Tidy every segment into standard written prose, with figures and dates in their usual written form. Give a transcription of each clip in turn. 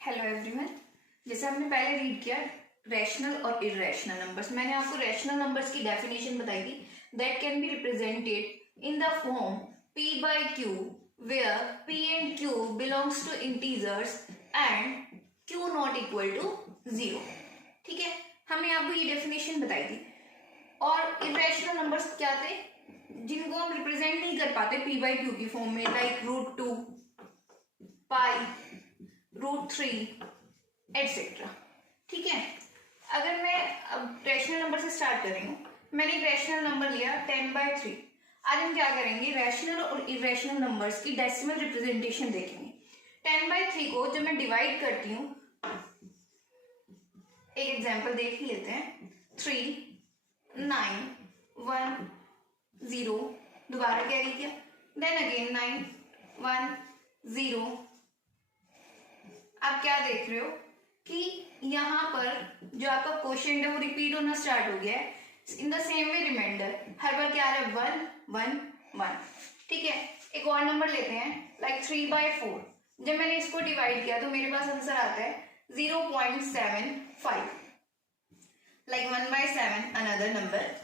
Hello everyone. जैसे हमने पहले रीड किया रैशनल और इरेशनल नंबर्स, मैंने आपको रैशनल नंबर्स की डेफिनेशन बताई थी। That can be represented in the form p by q where p and q belongs to integers and q not equal to 0। ठीक है, हमने आपको ये डेफिनेशन बताई थी। और इरेशनल नंबर्स क्या थे जिनको हम रिप्रेजेंट नहीं कर पाते p by q की फॉर्म में, लाइक √2, पाई, √3 एटसेट्रा। ठीक है, अगर मैं अब रैशनल नंबर से स्टार्ट कर रही हूँ, मैंने एक रैशनल नंबर लिया 10/3। आज हम क्या करेंगे, रैशनल और इरेशनल नंबर्स की डेसिमल रिप्रेजेंटेशन देखेंगे। 10/3 को जब मैं डिवाइड करती हूँ, एक एग्जांपल देख ही लेते हैं। 3 9 1 0, दोबारा कैरी किया, देन अगेन 9 1 0। आप क्या देख रहे हो कि यहाँ पर जो आपका क्वोशिएंट है वो रिपीट होना स्टार्ट हो गया है। In the same way reminder हर बार क्या आ रहा है, 1 1 1। ठीक है, एक और नंबर लेते हैं, लाइक 3/4। जब मैंने इसको डिवाइड किया तो मेरे पास आंसर आता है 0.75। Like 1/7 another number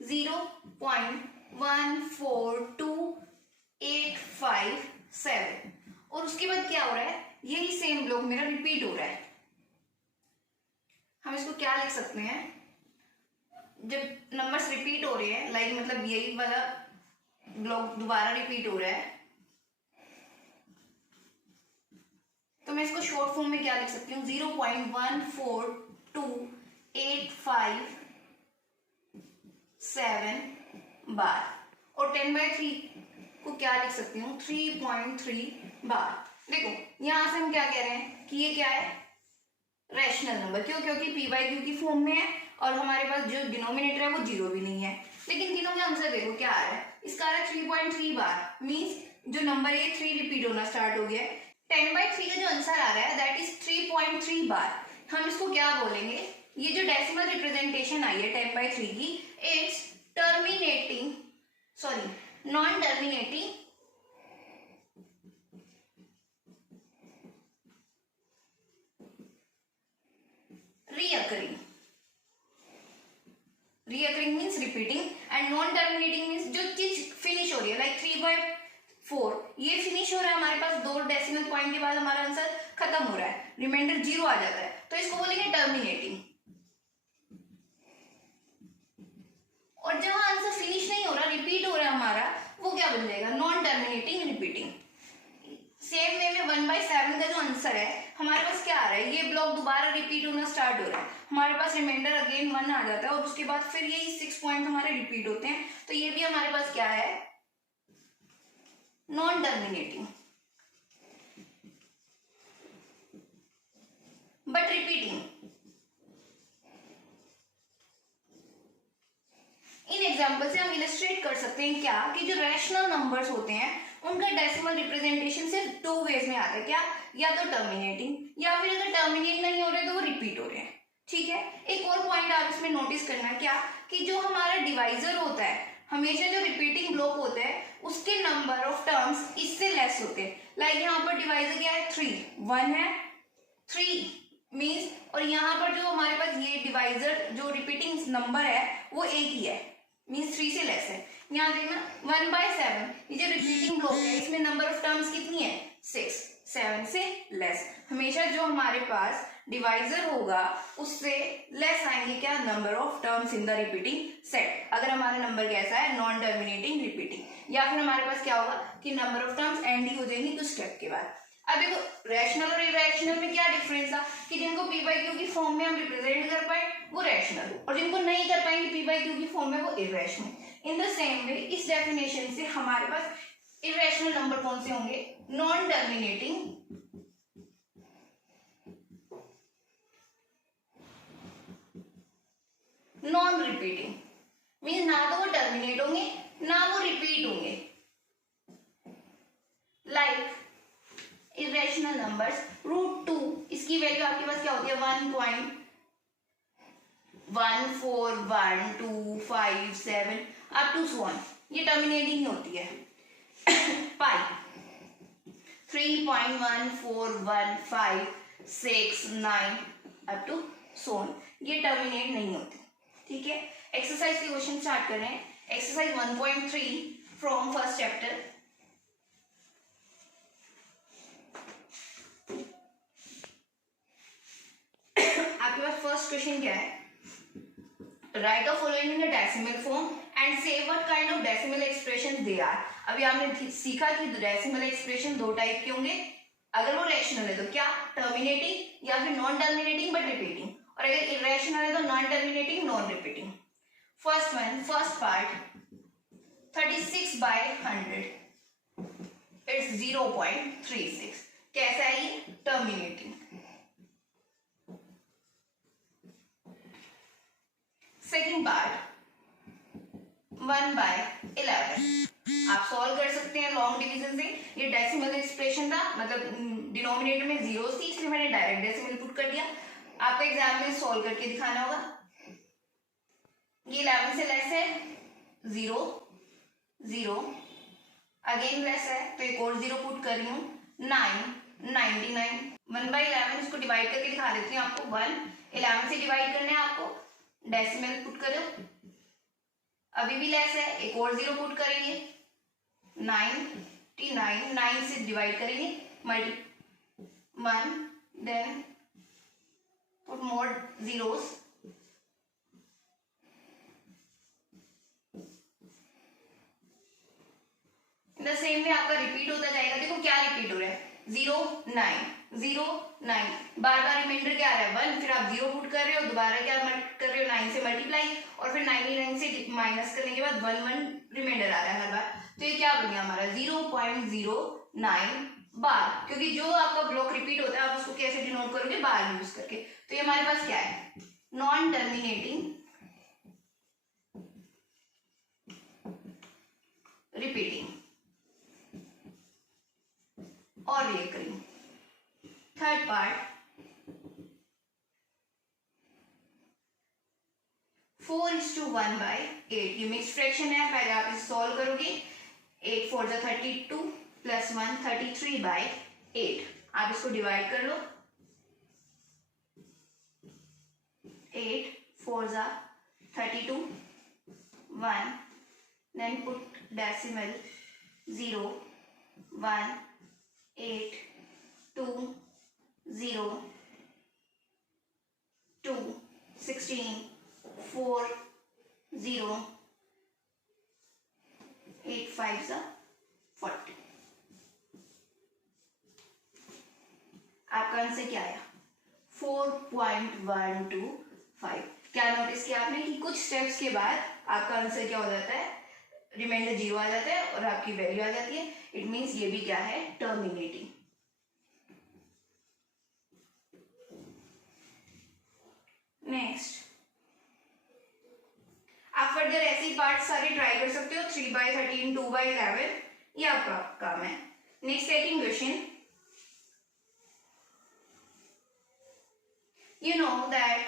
0.142857। और उसके बाद क्या हो रहा है, यही सेम ब्लॉक मेरा रिपीट हो रहा है। हम इसको क्या लिख सकते हैं, जब नंबर्स रिपीट हो रहे हैं, लाइक मतलब यही वाला ब्लॉक दोबारा रिपीट हो रहा है, तो मैं इसको शॉर्ट फॉर्म में क्या लिख सकती हूँ, 0.14287 बार। और 10/3 को क्या लिख सकती हूँ, 3.3 बार। देखो यहां से हम क्या कह रहे हैं कि ये क्या है, रैशनल नंबर। क्यों? क्योंकि p by q की फॉर्म में है और हमारे पास जो डिनोमिनेटर है वो 0 भी नहीं है। लेकिन तीनों का आंसर देखो क्या आ रहा है, इसका आ रहा है 3.3 बार। मींस जो नंबर है 3 रिपीट होना स्टार्ट हो गया है। 10/3 का जो आंसर आ रहा है दैट इज 3.3 बार। हम इसको क्या बोलेंगे, ये जो डेसिमल रिप्रेजेंटेशन आई है 10/3 की, it's terminating non terminating reoccurring means repeating and non terminating means जो चीज फिनिश हो रही है, लाइक 3/4 ये फिनिश हो रहा है, हमारे पास 2 डेसिमल पॉइंट के बाद हमारा आंसर खत्म हो रहा है, रिमाइंडर 0 आ जाता है, तो इसको बोलेंगे टर्मिनेटिंग। और जहां आंसर फिनिश नहीं हो रहा, रिपीट हो रहा है हमारा, वो क्या बन जाएगा, non terminating repeating. Same way में 1/7 का जो आंसर है हमारे पास क्या आ रहा है, ये ब्लॉक दोबारा रिपीट होना स्टार्ट हो रहा है, हमारे पास रिमाइंडर अगेन 1 आ जाता है और उसके बाद फिर यही 6 पॉइंट हमारे रिपीट होते हैं, तो ये भी हमारे पास क्या है, non terminating but repeating. In example से हम इलस्ट्रेट कर सकते हैं क्या, कि जो रैशनल नंबर्स होते हैं उनका डेसिमल रिप्रेजेंटेशन सिर्फ 2 वेज में आता है। क्या? या तो टर्मिनेटिंग, या फिर अगर टर्मिनेट नहीं हो रहे तो वो रिपीट हो रहे हैं। ठीक है, एक और पॉइंट आप इसमें नोटिस करना है क्या, कि जो हमारा डिवाइजर होता है, हमेशा जो रिपीटिंग ब्लॉक होता है उसके नंबर ऑफ टर्म्स इससे लेस होते हैं। लाइक यहाँ पर डिवाइजर क्या है, 3 1 है, 3 मीन्स, और यहाँ पर जो हमारे पास ये डिवाइजर जो रिपीटिंग नंबर है वो एक ही है, मीन्स 3 से लेस है। यहाँ देखना 1/7 ये जो रिपीटिंग ब्लॉक है इसमें नंबर ऑफ टर्म्स कितनी है, 6, 7 से लेस। हमेशा जो हमारे पास डिवाइजर होगा उससे लेस आएंगे क्या, number of terms in the repeating set. अगर हमारा नंबर कैसा है, नॉन टर्मिनेटिंग रिपीटिंग, या फिर हमारे पास क्या होगा कि number of terms and he हो जाएंगी कुछ स्टेप के बाद। अब देखो रैशनल और इरेशनल में क्या डिफरेंस था, कि जिनको p by q की फॉर्म में हम रिप्रेजेंट कर पाए वो रैशनल, और जिनको नहीं कर पाएंगे p by q की फॉर्म में वो इरेशनल। इन द सेम वे इस डेफिनेशन से हमारे पास इरेशनल नंबर कौन से होंगे, non terminating non repeating, means ना तो वो टर्मिनेट होंगे ना वो रिपीट होंगे। लाइक इरेशनल नंबर्स √2, इसकी वैल्यू आपके पास क्या होती है, 1.14127 अप टू सो ऑन, ये टर्मिनेटिंग होती है। पाई 3.1415 6, 9 अप टू सोन, ये टर्मिनेट नहीं होते। ठीक है, एक्सरसाइज के क्वेश्चन स्टार्ट कर रहे हैं। Exercise 1.3 from first chapter. आपके पास फर्स्ट क्वेश्चन क्या है? Write of following in the decimal form and say what kind of decimal expression they are. अभी आपने सीखा कि डेसिमल एक्सप्रेशन दो टाइप के होंगे, अगर वो रैशनल है तो क्या, टर्मिनेटिंग या फिर नॉन टर्मिनेटिंग बट रिपीटिंग, और अगर इरेशनल है तो non terminating non repeating. First one, first part 36/100 it's 0.36, कैसा है ये? टर्मिनेटिंग। सेकेंड पार्ट 1/11, आप सॉल्व कर सकते हैं लॉन्ग डिवीजन से। ये डेसिमल एक्सप्रेशन था, मतलब डिनोमिनेटर में जीरो थी, इसलिए मैंने डायरेक्ट डेसिमल पुट कर दिया। आपको एग्जाम में सॉल्व करके दिखाना होगा। ये 11 से लेस है, 0 0 अगेन लेस है तो एक और 0 पुट कर रही हूँ। 9 99 1/11, इसको डिवाइड करके दिखा देती हूँ आपको। 11 से डिवाइड करना है आपको, डेसिमल पुट करो। अभी भी लेस है, एक और 0 पुट करेंगे। 99 9 से डिवाइड करेंगे, multi 1, then put more zeros। In the same way आपका रिपीट होता जाएगा। देखो क्या रिपीट हो रहा है, 0 9 0 9, बार बार रिमाइंडर क्या आ रहा है 1, फिर आप 0 पुट कर रहे हो, दोबारा क्या कर रहे हो 9 से मल्टीप्लाई, और फिर 99 से माइनस करने के बाद 1 1 रिमाइंडर आ रहा है हर बार। तो ये क्या बन गया हमारा 0.09 बार, क्योंकि जो आपका ब्लॉक रिपीट होता है आप उसको कैसे डिनोट करोगे, बार यूज करके। तो ये हमारे पास क्या है, नॉन टर्मिनेटिंग रिपीटिंग और रिकरिंग। थर्ड पार्ट 4:1/8, ये मिक्स फ्रैक्शन है, पहले आप इसे सॉल्व करोगे। 8 4 जा 32 प्लस 1 33/8, आप इसको डिवाइड कर लो। 8 4 जा 32 1, then put decimal 0 1 8 2 0 2 16 4 0 8 5 जा 40। आपका आंसर क्या आया? 4.125। क्या नोटिस किया आपने कि कुछ स्टेप्स के बाद आपका आंसर क्या हो जाता है, रिमाइंडर 0 आ जाता है और आपकी वैल्यू आ जाती है। इट मीन्स ये भी क्या है, टर्मिनेटिंग। नेक्स्ट, आप फर्दर ऐसे ही पार्ट सारे ट्राई कर सकते हो। 3/13 2/11, ये आपका काम है। Next second question, you know that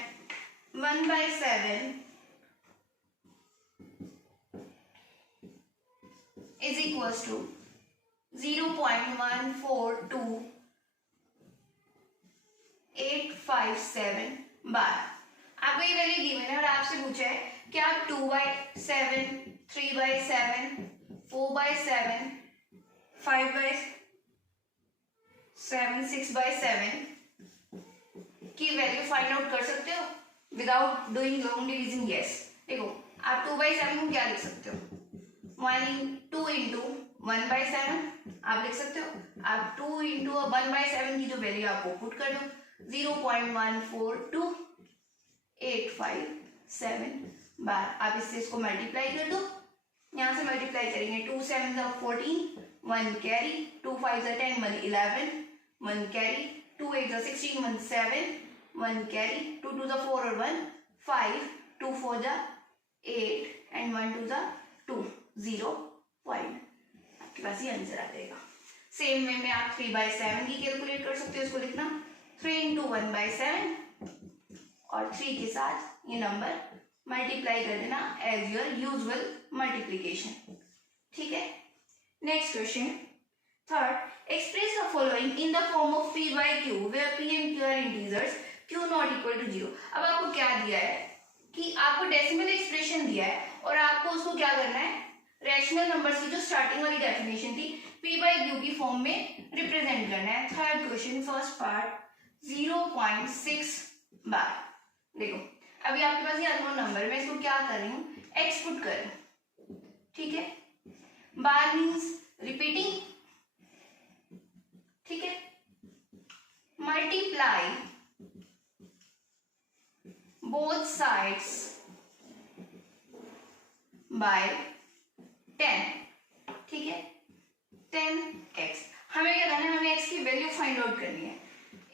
1/7 is equals to 0.142,857 बार। आपको ये वैल्यू गिवन है और आपसे पूछा है कि आप 2/7 3/7 4/7 5/7 6/7 की वैल्यू फाइंड आउट कर सकते हो without doing long division. Yes, देखो आप 2/7 को क्या लिख सकते हो, 2 इंटू 1/7 आप लिख सकते हो। आप 2 इंटू 1/7 की जो वैल्यू आपको पुट कर दो, 0.142,857 बार। आप इससे इसको मल्टीप्लाई कर दो, यहाँ से मल्टीप्लाई करेंगे। 2 7 14, 1 कैरी, 2 5 10 1 11, 1 कैरी, 2 8 16 1 7, 1 कैरी, 2 2 4 और 1 5, 2 4 8 एंड 1 2 2 0 पॉइंट। आपके पास ये आंसर आ जाएगा। सेम वे में आप 3/7 की कैलकुलेट कर सकते हो। इसको लिखना 3 इंटू 1/7 और 3 के साथ ये नंबर मल्टीप्लाई कर देना एज योर यूजुअल मल्टीप्लीकेशन। ठीक है, next question, Third, express the following in the form of p by q, where p and q are integers, q not equal to 0. अब आपको क्या दिया है कि आपको डेसिमल एक्सप्रेशन दिया है और आपको उसको क्या करना है, रैशनल नंबर्स की जो स्टार्टिंग वाली डेफिनेशन थी p by q की फॉर्म में रिप्रेजेंट करना है. थर्ड क्वेश्चन, फर्स्ट पार्ट 0.6 बार. देखो अभी आपके पास ये अननोन नंबर, मैं इसको क्या कर रही हूँ, x पुट कर रही हूँ. ठीक है, बार मीन्स रिपीटिंग. ठीक है, मल्टीप्लाई बोथ साइड्स बाय 10. ठीक है, 10x. हमें क्या करना है, हमें x की वैल्यू फाइंड आउट करनी है.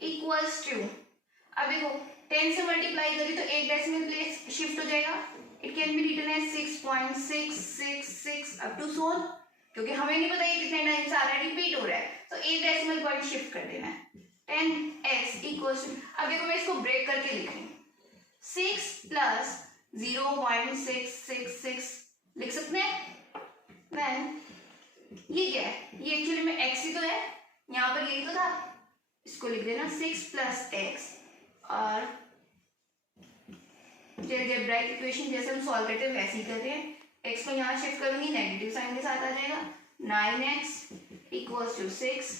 इक्वल्स टू, अब देखो 10 से मल्टीप्लाई करी तो एक डेसिमल प्लेस शिफ्ट हो जाएगा. It can be written as 6.666 up to so on, क्योंकि हमें नहीं पता ये कितने टाइम से आ रहा है, रिपीट हो रहा है, तो एक डेसिमल पॉइंट शिफ्ट कर देना है. 10x इक्वल्स टू, अब देखो मैं इसको ब्रेक करके लिख रही हूँ, 6 प्लस 0.666 लिख सकते हैं. देन ये क्या है, ये एक्चुअली में x ही तो है, यहाँ पर यही तो था, इसको लिख देना 6 प्लस x. और अलजेब्राइक इक्वेशन जैसे हम सॉल्व करते हैं वैसे ही कर रहे हैं. x को यहाँ शिफ्ट करूंगी, नेगेटिव साइन के साथ आ जाएगा. 9x equals to 6.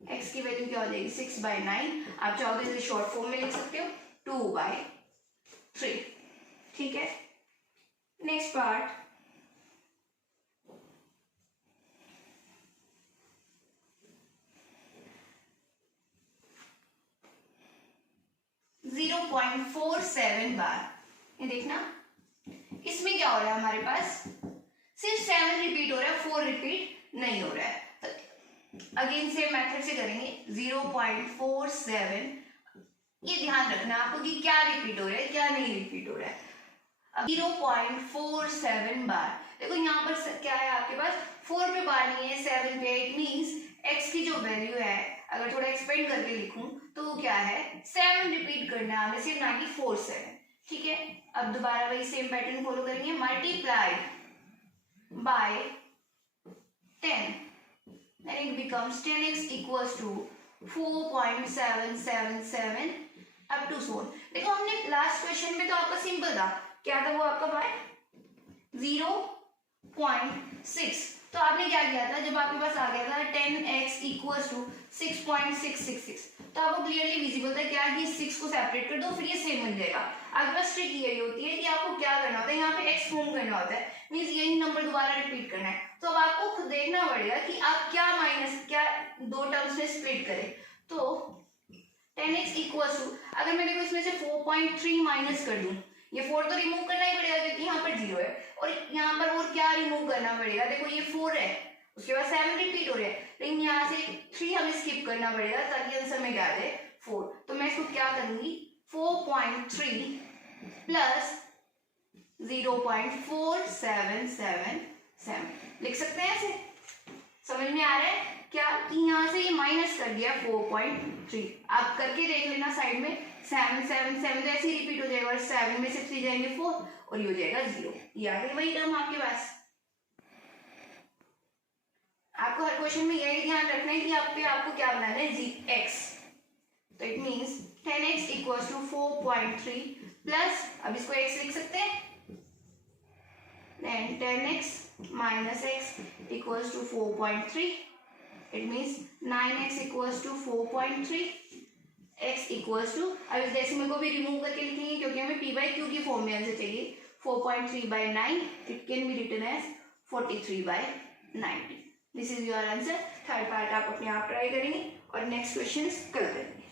x की वैल्यू क्या हो जाएगी, 6/9. आप चाहो तो इसे शॉर्ट फॉर्म में लिख सकते हो, 2/3. ठीक है, नेक्स्ट पार्ट 0.47 बार. ये देखना, इसमें क्या हो रहा है, हमारे पास सिर्फ 7 रिपीट हो रहा है, 4 रिपीट नहीं हो रहा है. तो अगेन सेम मेथड से करेंगे. 0.47, ये ध्यान रखना आपको कि क्या रिपीट हो रहा है क्या नहीं रिपीट हो रहा है. 0.47 बार. देखो यहाँ पर क्या है आपके पास, 4 पे बार नहीं है, 7 पे. इट मीन्स x की जो वैल्यू है, अगर थोड़ा एक्सपेंड करके लिखूं तो वो क्या है, 7 रिपीट करना है हमें, सिर्फ 94.7. ठीक है, अब दोबारा वही सेम पैटर्न फॉलो करेंगे. Multiply by 10, then it becomes 10x equals to 4.777 up to so on. देखो हमने लास्ट क्वेश्चन में तो आपका सिंपल था, क्या था वो आपका बाय 0.6. तो आपने क्या किया था, जब आपके पास आ गया था 10x equals to 6.666, तो आपको क्लियरली विजिबल था क्या कि 6 को सेपरेट कर दो, फिर ये सेम बन जाएगा. आपके पास ट्रिक यही होती है कि आपको क्या करना होता है, यहाँ पे x फॉर्म करना होता है, मीन्स यही नंबर दोबारा रिपीट करना है. तो अब आपको खुद देखना पड़ेगा कि आप क्या माइनस क्या दो टर्म्स में स्प्लिट करें. तो 10x इक्वल्स टू, अगर मैं देखो इसमें से 4.3 माइनस कर दूं, ये 4 तो रिमूव करना ही पड़ेगा क्योंकि यहाँ पर 0 है, और यहाँ पर और क्या रिमूव करना पड़ेगा, देखो ये 4 है, उसके बाद 7 रिपीट हो रहे हैं, लेकिन यहाँ से 3 हमें स्किप करना पड़ेगा ताकि आंसर में क्या आ जाए 4. तो मैं इसको क्या करूंगी, 4.3 प्लस 0.4777 लिख सकते हैं ऐसे. समझ में आ रहा है क्या कि यहाँ से ये माइनस कर दिया 4.3. आप करके देख लेना साइड में, 7 7 7 तो ऐसे ही रिपीट हो जाएगा, और 7 में से 3 जाएंगे 4, और ये हो जाएगा 0. ये आ गई वही टर्म आपके पास. आपको हर क्वेश्चन में यही ध्यान रखना है कि आपको क्या बनाना है, x. तो it means 10x equals to 4.3 plus, अब इसको x लिख सकते हैं, then 10x minus x equals to 4.3. It means 9x equals to 4.3. x equals to, अब इस डेसिमल को भी रिमूव करके लिखेंगे क्योंकि हमें p by q की फॉर्म में आंसर चाहिए. 4.3/9, it can be written as 43/90. This is your answer. Third part आप अपने आप ट्राई करेंगे और नेक्स्ट क्वेश्चन कल करेंगे.